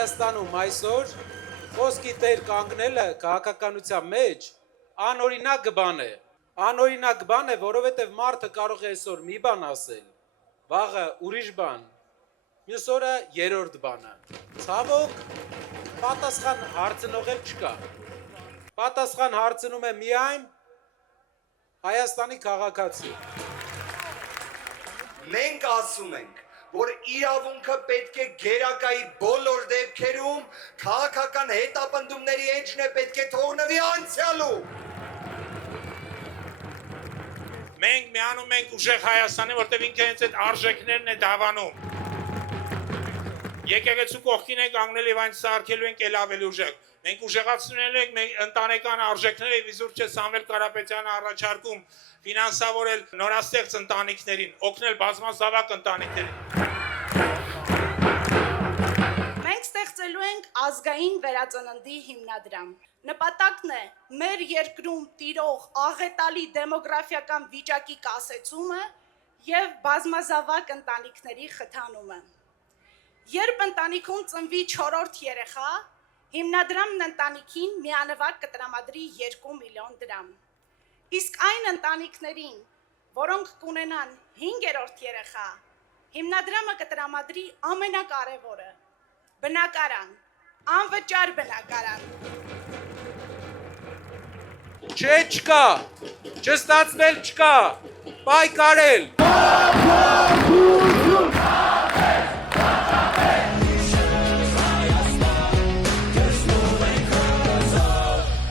Հայաստանում այսօր խոսքի տեր կանգնելը քաղաքականության մեջ անօրինակ բան է։ Անօրինակ բան է, որովհետև մարդը կարող է այսօր մի բան ասել, վաղը ուրիշ բան, մյուս օրը երրորդ բանը։ Ցավոք, պատասխան հարցնող էլ չկա։ Պատասխան հարցնում է միայն Հայաստանի քաղաքացի։ Մենք ասում ենք, որ իրավունքը պետք է գերակայի բոլոր դեպքերում քաղաքական հետապնդումների էջն է պետք է թողնվի անցյալու։ Մենք միանում ենք ուժեղ Հայաստանի, որտեղ ինքը հենց այդ արժեքներն է դավանում։ Եկեղեցու կողքին ենք կանգնել եւ այն սարքելու ենք ել ավելի ուժեղ։ Մենք ուժեղացնելու ենք մեր ընտանեկան արժեքները եւ իզուր չէ Սամվել Կարապետյանը առաջարկում ֆինանսավորել նորաստեղծ ընտանիքներին, օգնել բազմազավակ ընտանիքներին։ Մենք ստեղծելու ենք ազգային վերածննդի հիմնադրամ։ Նպատակն է մեր երկրում տիրող աղետալի դեմոգրաֆիական վիճակի կասեցումը եւ բազմազավակ ընտանիքների խթանումը։ Երբ ընտանիքում ծնվի 4-րդ երեխա, հիմնադրամն ընտանիքին միանվագ կտրամադրի 2 միլիոն դրամ։ Իսկ այն ընտանիքներին, որոնք կունենան 5-րդ երեխա, հիմնադրամը կտրամադրի ամենակարևորը՝ բնակարան, անվճար բնակարան։ Չէ, չկա, չստացվել չկա, պայքարել։